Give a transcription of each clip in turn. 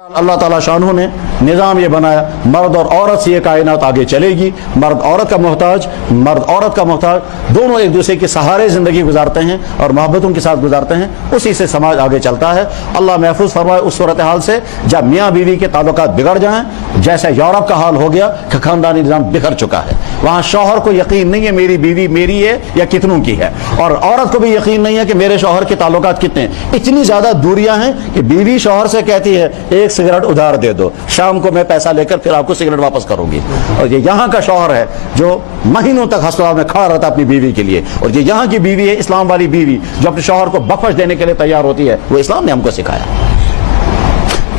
اللہ تعالیٰ شانہ نے نظام یہ بنایا، مرد اور عورت سے یہ کائنات آگے چلے گی، مرد عورت کا محتاج دونوں ایک دوسرے کے سہارے زندگی گزارتے ہیں اور محبتوں کے ساتھ گزارتے ہیں، اسی سے سماج آگے چلتا ہے۔ اللہ محفوظ فرمائے اس صورتحال سے جب میاں بیوی کے تعلقات بگڑ جائیں، جیسے یورپ کا حال ہو گیا کہ خاندانی نظام بکھر چکا ہے، وہاں شوہر کو یقین نہیں ہے میری بیوی میری ہے یا کتنوں کی ہے، اور عورت کو بھی یقین نہیں ہے کہ میرے شوہر کے تعلقات کتنے ہیں۔ اتنی زیادہ دوریاں ہیں کہ بیوی شوہر سے کہتی ہے ایک سگریٹ ادھار دے دو، شام کو میں پیسہ لے کر پھر آپ کو سگریٹ واپس کروں گی، اور یہ یہاں کا شوہر ہے جو مہینوں تک ہسپتال میں کھڑا رہتا اپنی بیوی کے لیے، اور یہ یہاں کی بیوی ہے اسلام والی بیوی جو اپنے شوہر کو بخش دینے کے لیے تیار ہوتی ہے، وہ اسلام نے ہم کو سکھایا۔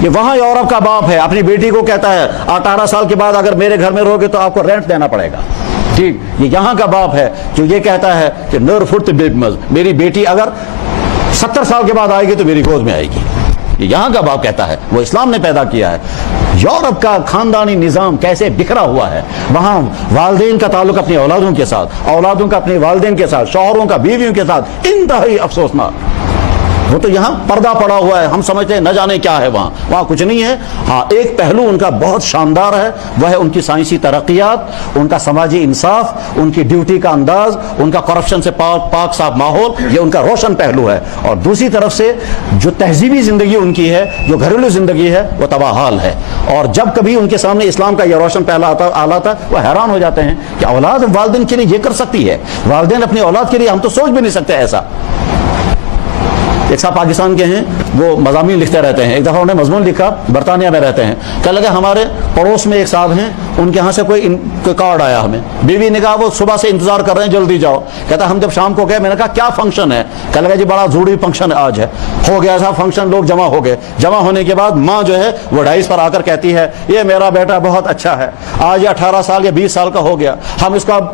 یہ وہاں یورپ کا باپ ہے اپنی بیٹی کو کہتا ہے 18 سال کے بعد اگر میرے گھر میں رہو گے تو آپ کو رینٹ دینا پڑے گا، ٹھیک۔ یہ یہاں کا باپ ہے جو یہ کہتا ہے کہ نور فٹ بیبمز، میری بیٹی اگر 70 سال کے بعد آئے گی تو میری گود میں آئے گی، یہ یہاں کا باپ کہتا ہے، وہ اسلام نے پیدا کیا ہے۔ یورپ کا خاندانی نظام کیسے بکھرا ہوا ہے، وہاں والدین کا تعلق اپنی اولادوں کے ساتھ، اولادوں کا اپنے والدین کے ساتھ، شوہروں کا بیویوں کے ساتھ انتہائی افسوسناک۔ وہ تو یہاں پردہ پڑا ہوا ہے، ہم سمجھتے ہیں نہ جانے کیا ہے، وہاں کچھ نہیں ہے۔ ہاں ایک پہلو ان کا بہت شاندار ہے، وہ ہے ان کی سائنسی ترقیات، ان کا سماجی انصاف، ان کی ڈیوٹی کا انداز، ان کا کرپشن سے پاک صاف ماحول، یہ ان کا روشن پہلو ہے۔ اور دوسری طرف سے جو تہذیبی زندگی ان کی ہے، جو گھریلو زندگی ہے، وہ تباہ حال ہے۔ اور جب کبھی ان کے سامنے اسلام کا یہ روشن پہلا آتا ہے، وہ حیران ہو جاتے ہیں کہ اولاد والدین کے لیے یہ کر سکتی ہے، والدین اپنی اولاد کے لیے ہم تو سوچ بھی نہیں سکتے ایسا۔ ایک صاحب پاکستان کے ہیں، وہ مضامین لکھتے رہتے ہیں، ایک دفعہ انہوں نے مضمون لکھا، برطانیہ میں رہتے ہیں، کہنے لگا ہمارے پڑوس میں ایک صاحب ہیں، ان کے یہاں سے کوئی کارڈ آیا ہمیں، بیوی نے کہا وہ صبح سے انتظار کر رہے ہیں جلدی جاؤ، کہتا ہم جب شام کو گئے میں نے کہا کیا فنکشن ہے، کہنے لگا جی بڑا ضروری فنکشن آج ہے، ہو گیا صاحب فنکشن، لوگ جمع ہو گئے، جمع ہونے کے بعد ماں جو ہے وہ ڈائس پر آ کر کہتی ہے یہ میرا بیٹا بہت اچھا ہے، آج یہ 18 سال یا 20 سال کا ہو گیا، ہم اس کو اب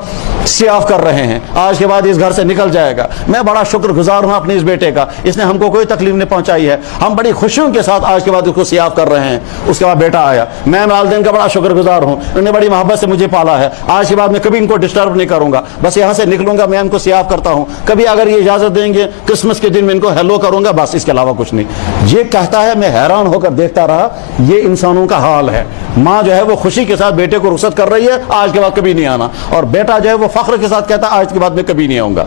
سیاف کر رہے ہیں، آج کے بعد اس گھر سے نکل جائے گا، میں بڑا شکر گزار ہوں اپنے اس بیٹے کا، اس نے ہم کو کوئی تکلیف پہنچائی ہے، ہم بڑی خوشیوں کے ساتھ آج کے بعد اس کو سیاف کر رہے ہیں۔ اس کے بعد بیٹا آیا، میں والدین کا بڑا شکر گزار ہوں، انہوں نے بڑی محبت سے مجھے پالا ہے، آج کے بعد میں کبھی ان کو ڈسٹرب نہیں کروں گا، بس یہاں سے نکلوں گا میں ان کو سیاف کرتا ہوں، کبھی اگر یہ اجازت دیں گے کرسمس کے دن میں ان کو ہیلو کروں گا، بس اس کے علاوہ کچھ نہیں۔ یہ کہتا ہے، میں حیران ہو کر دیکھتا رہا، یہ انسانوں کا حال ہے۔ ماں جو ہے وہ خوشی کے ساتھ بیٹے کو رخصت کر رہی ہے آج کے بعد کبھی نہیں آنا، اور بیٹا جو ہے وہ فخر کے ساتھ کہتا ہے آج کے بعد میں کبھی نہیں آؤں گا،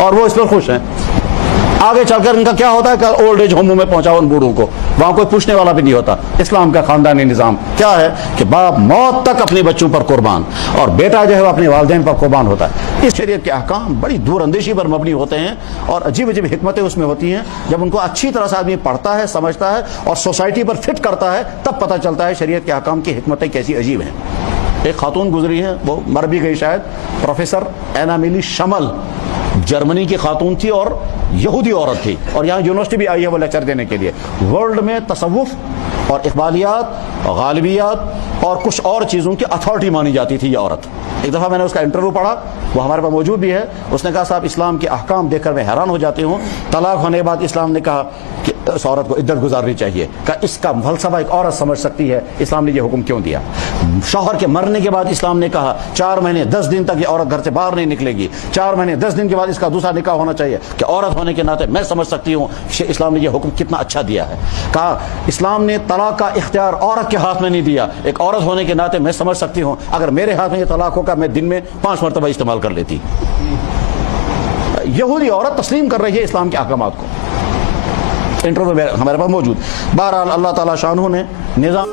اور وہ اس پر خوش ہیں۔ آگے چل کر ان کا کیا ہوتا ہے کہ اولڈ ایج ہوموں میں پہنچا ان بوڑھوں کو، وہاں کوئی پوچھنے والا بھی نہیں ہوتا۔ اسلام کا خاندانی نظام کیا ہے کہ باپ موت تک اپنے بچوں پر قربان، اور بیٹا جو ہے وہ اپنے والدین پر قربان ہوتا ہے۔ اس شریعت کے احکام بڑی دور اندیشی پر مبنی ہوتے ہیں، اور عجیب عجیب حکمتیں اس میں ہوتی ہیں۔ جب ان کو اچھی طرح سے آدمی پڑھتا ہے، سمجھتا ہے اور سوسائٹی پر فٹ کرتا ہے، تب پتہ چلتا ہے شریعت کے احکام کی حکمتیں کیسی عجیب ہیں۔ ایک خاتون گزری ہیں، وہ مر بھی گئی شاید، پروفیسر اینامیلی شمل، جرمنی کی خاتون تھی اور یہودی عورت تھی، اور یہاں یونیورسٹی بھی آئی ہے وہ لیکچر دینے کے لیے۔ ورلڈ میں تصوف اور اقبالیات، غالبیات اور کچھ اور چیزوں کی اتھارٹی مانی جاتی تھی یہ عورت۔ ایک دفعہ میں نے اس کا انٹرویو پڑھا، وہ ہمارے پاس موجود بھی ہے۔ اس نے کہا صاحب اسلام کے احکام دیکھ کر میں حیران ہو جاتی ہوں، طلاق ہونے کے بعد اسلام نے کہا کہ اس عورت کو عدت گزارنی چاہیے، کہ اس کا فلسفہ ایک عورت سمجھ سکتی ہے، اسلام نے یہ حکم کیوں دیا۔ شوہر کے مرنے کے بعد اسلام نے کہا 4 مہینے 10 دن تک یہ عورت گھر سے باہر نہیں نکلے گی، 4 مہینے 10 دن کے بعد اس کا دوسرا نکاح ہونا چاہیے، کہ عورت ہونے کے ناطے میں سمجھ سکتی ہوں کہ اسلام نے یہ حکم کتنا اچھا دیا ہے۔ کہا اسلام نے طلاق کا اختیار عورت کے ہاتھ میں نہیں دیا، ایک عورت ہونے کے ناطے میں سمجھ سکتی ہوں اگر میرے ہاتھ میں یہ طلاق ہوگا میں دن میں 5 مرتبہ استعمال کر لیتی۔ یہودی عورت تسلیم کر رہی ہے اسلام کے احکامات کو، انٹرویو ہمارے پاس موجود۔ بہرحال اللہ تعالیٰ شانہ نے نظام